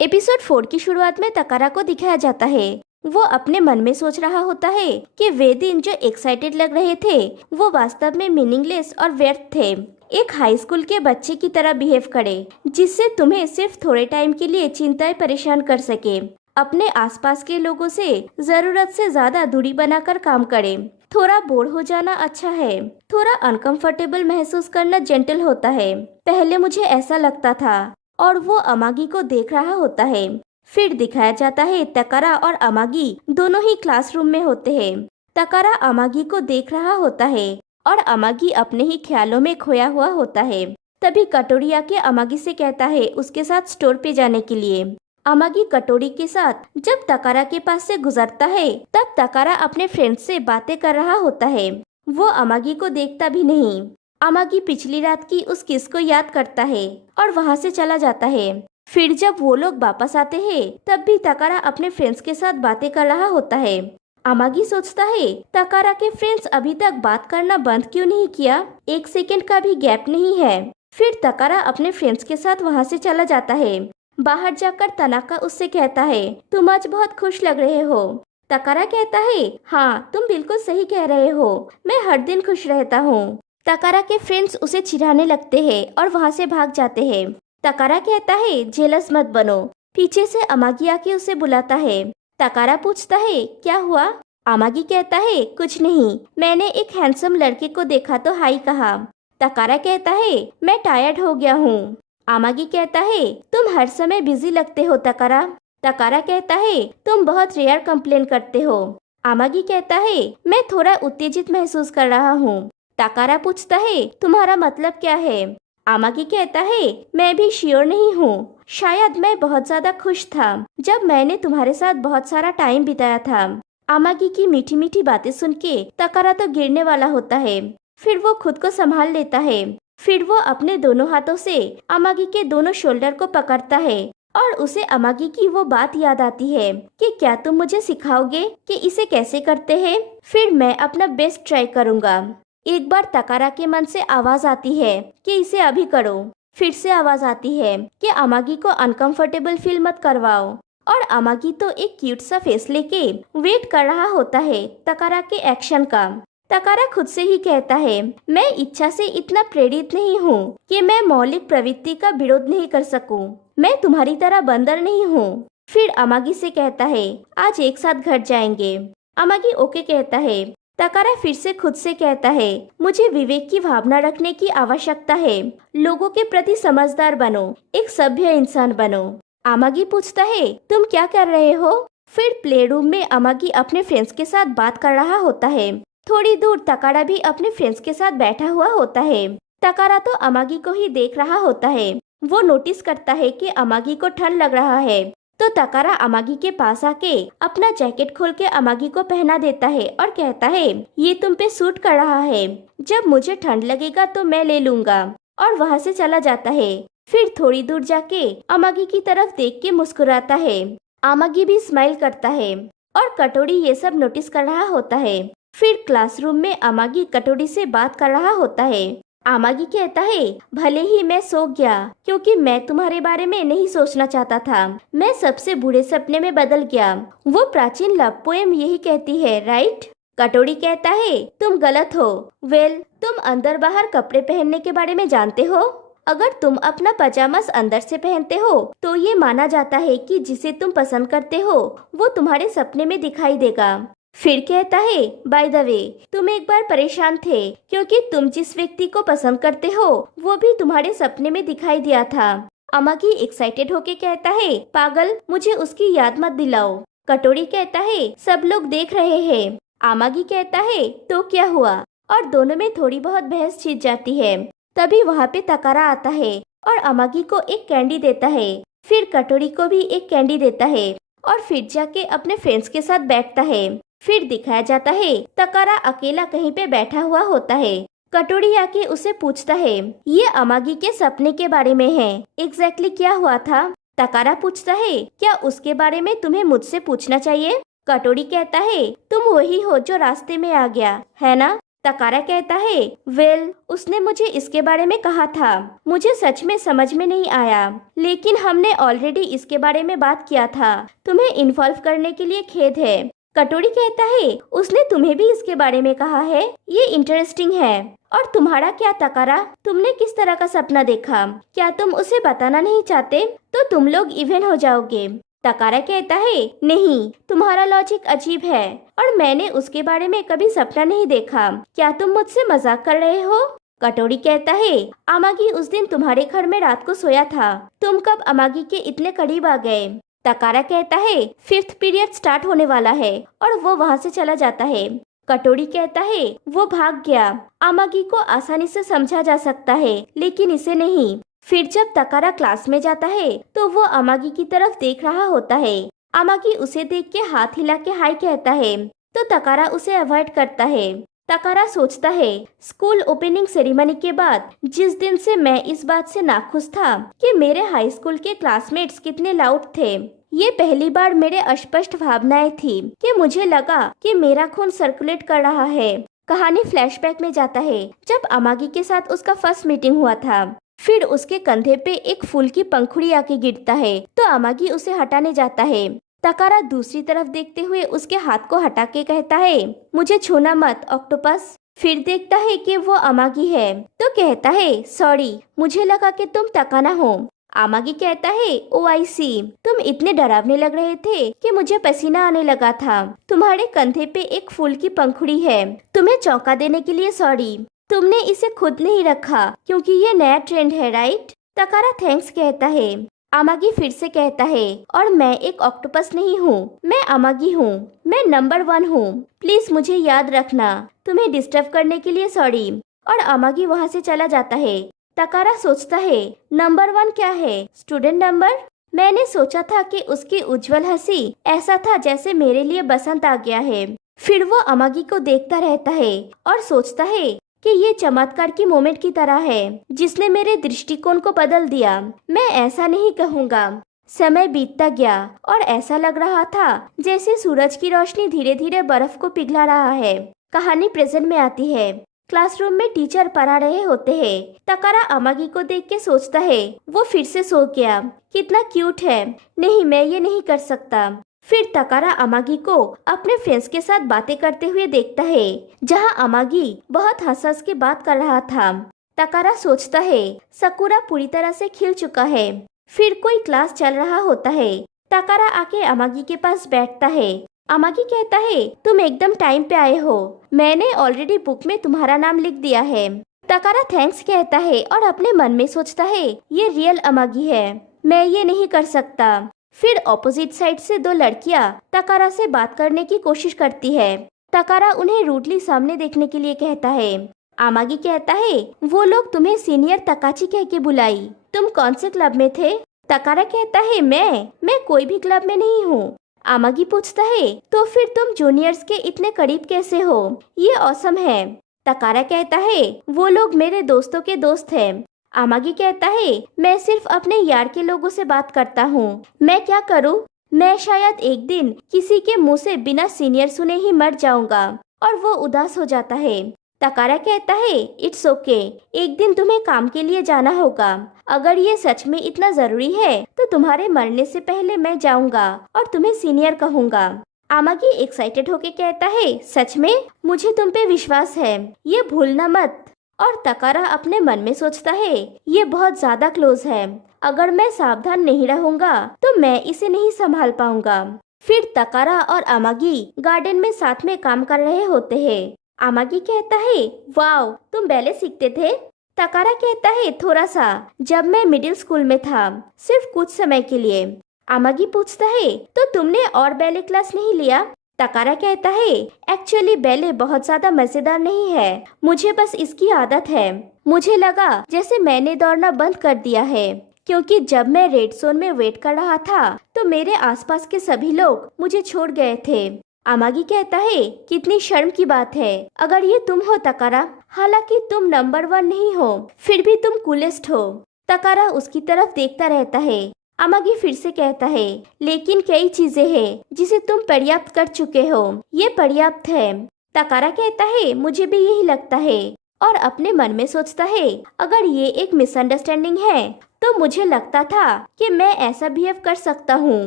Episode 4 की शुरुआत में तकारा को दिखाया जाता है। वो अपने मन में सोच रहा होता है कि वे दिन जो एक्साइटेड लग रहे थे वो वास्तव में मीनिंगलेस और व्यर्थ थे। एक हाई स्कूल के बच्चे की तरह बिहेव करे जिससे तुम्हें सिर्फ थोड़े टाइम के लिए चिंताएं परेशान कर सके। अपने आसपास के लोगों से जरूरत से ज्यादा दूरी बनाकर काम करे। थोड़ा बोर हो जाना अच्छा है, थोड़ा अनकंफर्टेबल महसूस करना जेंटल होता है। पहले मुझे ऐसा लगता था। और वो अमागी को देख रहा होता है। फिर दिखाया जाता है तकारा और अमागी दोनों ही क्लासरूम में होते हैं। तकारा अमागी को देख रहा होता है और अमागी अपने ही ख्यालों में खोया हुआ होता है। तभी कटोरी आके अमागी से कहता है उसके साथ स्टोर पे जाने के लिए। अमागी कटोरी के साथ जब तकारा के पास से गुजरता है तब तकारा अपने फ्रेंड से बातें कर रहा होता है। वो अमागी को देखता भी नहीं। अमागी पिछली रात की उस किस को याद करता है और वहाँ से चला जाता है। फिर जब वो लोग वापस आते हैं तब भी तकारा अपने फ्रेंड्स के साथ बातें कर रहा होता है। अमागी सोचता है तकारा के फ्रेंड्स अभी तक बात करना बंद क्यों नहीं किया, एक सेकंड का भी गैप नहीं है। फिर तकारा अपने फ्रेंड्स के साथ वहाँ से चला जाता है। बाहर जाकर तनाका उससे कहता है तुम आज बहुत खुश लग रहे हो। तकारा कहता है हाँ तुम बिल्कुल सही कह रहे हो, मैं हर दिन खुश रहता हूँ। तकारा के फ्रेंड्स उसे चिढ़ाने लगते हैं और वहाँ से भाग जाते हैं। तकारा कहता है जेलस मत बनो। पीछे से अमागी आके उसे बुलाता है। तकारा पूछता है क्या हुआ। अमागी कहता है कुछ नहीं, मैंने एक हैंडसम लड़के को देखा तो हाई कहा। तकारा कहता है मैं टायर्ड हो गया हूँ। अमागी कहता है तुम हर समय बिजी लगते हो तकारा। तकारा कहता है तुम बहुत रेयर कंप्लेन करते हो। अमागी कहता है मैं थोड़ा उत्तेजित महसूस कर रहा हूँ। तकारा पूछता है तुम्हारा मतलब क्या है। अमागी कहता है मैं भी श्योर नहीं हूँ, शायद मैं बहुत ज्यादा खुश था जब मैंने तुम्हारे साथ बहुत सारा टाइम बिताया था। अमागी की मीठी मीठी बातें सुन के तकारा तो गिरने वाला होता है। फिर वो खुद को संभाल लेता है। फिर वो अपने दोनों हाथों से अमागी के दोनों शोल्डर को पकड़ता है और उसे अमागी की वो बात याद आती है कि क्या तुम मुझे सिखाओगे कि इसे कैसे करते हैं। फिर मैं अपना बेस्ट ट्राई करूँगा। एक बार तकारा के मन से आवाज आती है कि इसे अभी करो। फिर से आवाज आती है कि अमागी को अनकंफर्टेबल फील मत करवाओ। और अमागी तो एक क्यूट सा फेस लेके वेट कर रहा होता है तकारा के एक्शन का। तकारा खुद से ही कहता है मैं इच्छा से इतना प्रेरित नहीं हूँ कि मैं मौलिक प्रवृत्ति का विरोध नहीं कर सकूं। मैं तुम्हारी तरह बंदर नहीं हूँ। फिर अमागी से कहता है आज एक साथ घर जाएंगे। अमागी ओके कहता है। तकारा फिर से खुद से कहता है मुझे विवेक की भावना रखने की आवश्यकता है। लोगों के प्रति समझदार बनो, एक सभ्य इंसान बनो। अमागी पूछता है तुम क्या कर रहे हो। फिर प्ले रूम में अमागी अपने फ्रेंड्स के साथ बात कर रहा होता है। थोड़ी दूर तकारा भी अपने फ्रेंड्स के साथ बैठा हुआ होता है। तकारा तो अमागी को ही देख रहा होता है। वो नोटिस करता है कि अमागी को ठंड लग रहा है तो तकारा अमागी के पास आके अपना जैकेट खोल के अमागी को पहना देता है और कहता है ये तुम पे सूट कर रहा है, जब मुझे ठंड लगेगा तो मैं ले लूंगा। और वहाँ से चला जाता है। फिर थोड़ी दूर जाके अमागी की तरफ देख के मुस्कुराता है। अमागी भी स्माइल करता है और कटोरी ये सब नोटिस कर रहा होता है। फिर क्लासरूम में अमागी कटोरी से बात कर रहा होता है। अमागी कहता है भले ही मैं सो गया क्योंकि मैं तुम्हारे बारे में नहीं सोचना चाहता था, मैं सबसे बुरे सपने में बदल गया। वो प्राचीन लव पोएम यही कहती है राइट। कटोरी कहता है तुम गलत हो। वेल तुम अंदर बाहर कपड़े पहनने के बारे में जानते हो। अगर तुम अपना पजामास अंदर से पहनते हो तो ये माना जाता है कि जिसे तुम पसंद करते हो वो तुम्हारे सपने में दिखाई देगा। फिर कहता है बाय द वे तुम एक बार परेशान थे क्योंकि तुम जिस व्यक्ति को पसंद करते हो वो भी तुम्हारे सपने में दिखाई दिया था। अमागी एक्साइटेड होके कहता है पागल, मुझे उसकी याद मत दिलाओ। कटोरी कहता है सब लोग देख रहे हैं। अमागी कहता है तो क्या हुआ, और दोनों में थोड़ी बहुत बहस छिड़ जाती है। तभी वहाँ पे तकारा आता है और अमागी को एक कैंडी देता है। फिर कटोरी को भी एक कैंडी देता है और फिर जाके अपने फ्रेंड्स के साथ बैठता है। फिर दिखाया जाता है तकारा अकेला कहीं पे बैठा हुआ होता है। कटोरी आके उसे पूछता है ये अमागी के सपने के बारे में है, एग्जैक्टली क्या हुआ था। तकारा पूछता है क्या उसके बारे में तुम्हें मुझसे पूछना चाहिए। कटोरी कहता है तुम वही हो जो रास्ते में आ गया है ना। तकारा कहता है, वेल, उसने मुझे इसके बारे में कहा था। मुझे सच में समझ में नहीं आया, लेकिन हमने ऑलरेडी इसके बारे में बात किया था। तुम्हें इन्वॉल्व करने के लिए खेद है। कटोरी कहता है, उसने तुम्हें भी इसके बारे में कहा है? ये इंटरेस्टिंग है। और तुम्हारा क्या तकारा? तुमने किस तरह का सपना देखा? क्या तुम उसे बताना नहीं चाहते? तो तुम लोग इवन हो जाओगे। तकारा कहता है, नहीं, तुम्हारा लॉजिक अजीब है और मैंने उसके बारे में कभी सपना नहीं देखा। क्या तुम मुझसे मजाक कर रहे हो? कटोरी कहता है, अमागी उस दिन तुम्हारे घर में रात को सोया था। तुम कब अमागी के इतने करीब आ गए? तकारा कहता है, 5th पीरियड स्टार्ट होने वाला है और वो वहाँ से चला जाता है। कटोरी कहता है, वो भाग गया। अमागी को आसानी से समझा जा सकता है, लेकिन इसे नहीं। फिर जब तकारा क्लास में जाता है तो वो अमागी की तरफ देख रहा होता है। अमागी उसे देख के हाथ हिला के हाय कहता है, तो तकारा उसे अवॉइड करता है। तकारा सोचता है, स्कूल ओपनिंग सेरेमनी के बाद जिस दिन से मैं इस बात से नाखुश था कि मेरे हाई स्कूल के क्लासमेट्स कितने लाउड थे, ये पहली बार मेरे अस्पष्ट भावनाएं थी कि मुझे लगा कि मेरा खून सर्कुलेट कर रहा है। कहानी फ्लैशबैक में जाता है जब अमागी के साथ उसका फर्स्ट मीटिंग हुआ था। फिर उसके कंधे पे एक फूल की पंखुड़ी आके गिरता है तो अमागी उसे हटाने जाता है। तकारा दूसरी तरफ देखते हुए उसके हाथ को हटा के कहता है, मुझे छूना मत ऑक्टोपस। फिर देखता है कि वो अमागी है तो कहता है, सॉरी, मुझे लगा कि तुम तकाना हो। अमागी कहता है, ओ आई सी, तुम इतने डरावने लग रहे थे कि मुझे पसीना आने लगा था। तुम्हारे कंधे पे एक फूल की पंखुड़ी है। तुम्हें चौंका देने के लिए सॉरी। तुमने इसे खुद नहीं रखा क्योंकि ये नया ट्रेंड है, राइट? तकारा थैंक्स कहता है। अमागी फिर से कहता है, और मैं एक ऑक्टोपस नहीं हूँ, मैं अमागी हूँ। मैं नंबर 1 हूँ। प्लीज मुझे याद रखना। तुम्हें डिस्टर्ब करने के लिए सॉरी। और अमागी वहाँ से चला जाता है। तकारा सोचता है, नंबर 1 क्या है? Student number? मैंने सोचा था कि उसकी उज्जवल हंसी ऐसा था जैसे मेरे लिए बसंत आ गया है। फिर वो अमागी को देखता रहता है और सोचता है कि ये चमत्कार की मोमेंट की तरह है जिसने मेरे दृष्टिकोण को बदल दिया। मैं ऐसा नहीं कहूँगा। समय बीतता गया और ऐसा लग रहा था जैसे सूरज की रोशनी धीरे धीरे बर्फ को पिघला रहा है। कहानी प्रेजेंट में आती है। क्लासरूम में टीचर पढ़ा रहे होते हैं। तकारा अमागी को देख के सोचता है, वो फिर से सो गया। कितना क्यूट है। नहीं, मैं ये नहीं कर सकता। फिर तकारा अमागी को अपने फ्रेंड्स के साथ बातें करते हुए देखता है, जहां अमागी बहुत हंस के बात कर रहा था। तकारा सोचता है, सकुरा पूरी तरह से खिल चुका है। फिर कोई क्लास चल रहा होता है। तकारा आके अमागी के पास बैठता है। अमागी कहता है, तुम एकदम टाइम पे आए हो। मैंने ऑलरेडी बुक में तुम्हारा नाम लिख दिया है। तकारा थैंक्स कहता है और अपने मन में सोचता है, ये रियल अमागी है, मैं ये नहीं कर सकता। फिर ऑपोजिट साइड से 2 लड़कियां तकारा से बात करने की कोशिश करती है। तकारा उन्हें रूडली सामने देखने के लिए कहता है। अमागी कहता है, वो लोग तुम्हें सीनियर तकाची कह के बुलाई। तुम कौन से क्लब में थे? तकारा कहता है, मैं कोई भी क्लब में नहीं हूँ। अमागी पूछता है, तो फिर तुम जूनियर्स के इतने करीब कैसे हो? ये ऑसम है। तकारा कहता है, वो लोग मेरे दोस्तों के दोस्त हैं। अमागी कहता है, मैं सिर्फ अपने यार के लोगों से बात करता हूँ। मैं क्या करूँ? मैं शायद एक दिन किसी के मुंह से बिना सीनियर सुने ही मर जाऊंगा। और वो उदास हो जाता है। तकारा कहता है, इट्स ओके, एक दिन तुम्हें काम के लिए जाना होगा। अगर ये सच में इतना जरूरी है तो तुम्हारे मरने से पहले मैं जाऊंगा और तुम्हें सीनियर कहूँगा। अमागी एक्साइटेड होके कहता है, सच में? मुझे तुम पे विश्वास है, ये भूलना मत। और तकारा अपने मन में सोचता है, ये बहुत ज्यादा क्लोज है। अगर मैं सावधान नहीं रहूंगा तो मैं इसे नहीं संभाल पाऊंगा। फिर तकारा और अमागी गार्डन में साथ में काम कर रहे होते हैं। अमागी कहता है, वाओ, तुम बैले सीखते थे? तकारा कहता है, थोड़ा सा, जब मैं मिडिल स्कूल में था, सिर्फ कुछ समय के लिए। अमागी पूछता है, तो तुमने और बैले क्लास नहीं लिया? तकारा कहता है, एक्चुअली बैले बहुत ज्यादा मजेदार नहीं है, मुझे बस इसकी आदत है। मुझे लगा जैसे मैंने दौड़ना बंद कर दिया है, क्योंकि जब मैं रेड जोन में वेट कर रहा था तो मेरे आसपास के सभी लोग मुझे छोड़ गए थे। अमागी कहता है, कितनी शर्म की बात है, अगर ये तुम हो तकारा। हालांकि तुम नंबर 1 नहीं हो, फिर भी तुम कूलेस्ट हो। तकारा उसकी तरफ देखता रहता है। अमागी फिर से कहता है, लेकिन कई चीजें हैं जिसे तुम पर्याप्त कर चुके हो, ये पर्याप्त है। तकारा कहता है मुझे भी यही लगता है और अपने मन में सोचता है अगर ये एक मिसअंडरस्टैंडिंग है तो मुझे लगता था कि मैं ऐसा बिहेव कर सकता हूँ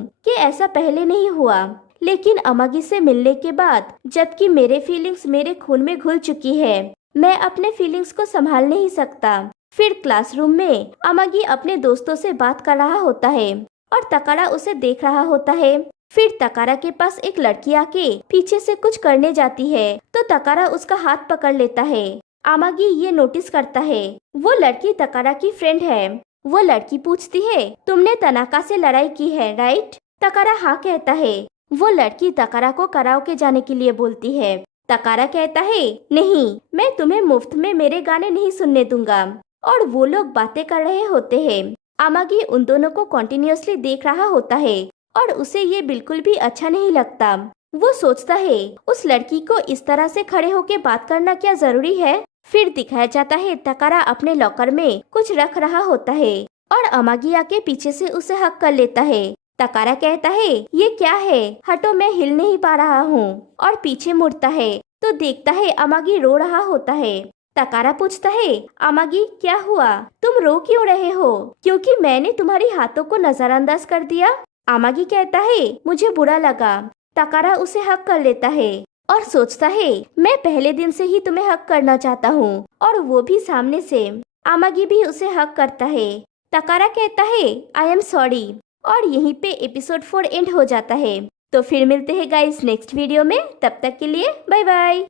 कि ऐसा पहले नहीं हुआ, लेकिन अमागी से मिलने के बाद जबकि मेरे फीलिंग्स मेरे खून में घुल चुकी है, मैं अपने फीलिंग्स को संभाल नहीं सकता। फिर क्लासरूम में अमागी अपने दोस्तों से बात कर रहा होता है और तकारा उसे देख रहा होता है। फिर तकारा के पास एक लड़की आके पीछे से कुछ करने जाती है तो तकारा उसका हाथ पकड़ लेता है। अमागी ये नोटिस करता है। वो लड़की तकारा की फ्रेंड है। वो लड़की पूछती है तुमने तनाका से लड़ाई की है राइट? तकारा हाँ कहता है। वो लड़की तकारा को कराओके जाने के लिए बोलती है। तकारा कहता है नहीं, मैं तुम्हें मुफ्त में मेरे गाने नहीं सुनने दूंगा। और वो लोग बातें कर रहे होते हैं। अमागी उन दोनों को कॉन्टिन्यूअसली देख रहा होता है और उसे ये बिल्कुल भी अच्छा नहीं लगता। वो सोचता है उस लड़की को इस तरह से खड़े होके बात करना क्या जरूरी है। फिर दिखाया जाता है तकारा अपने लॉकर में कुछ रख रहा होता है और अमागी आके पीछे से उसे हक कर लेता है। तकारा कहता है ये क्या है, हटो मैं हिल नहीं पा रहा हूँ, और पीछे मुड़ता है तो देखता है अमागी रो रहा होता है। तकारा पूछता है अमागी क्या हुआ, तुम रो क्यों रहे हो? क्योंकि मैंने तुम्हारी हाथों को नजरअंदाज कर दिया। अमागी कहता है मुझे बुरा लगा। तकारा उसे हक कर लेता है और सोचता है मैं पहले दिन से ही तुम्हें हक करना चाहता हूँ, और वो भी सामने से। अमागी भी उसे हक करता है। तकारा कहता है आई एम सॉरी, और यहीं पे एपिसोड 4 एंड हो जाता है। तो फिर मिलते हैं गाइस नेक्स्ट वीडियो में, तब तक के लिए बाय बाय।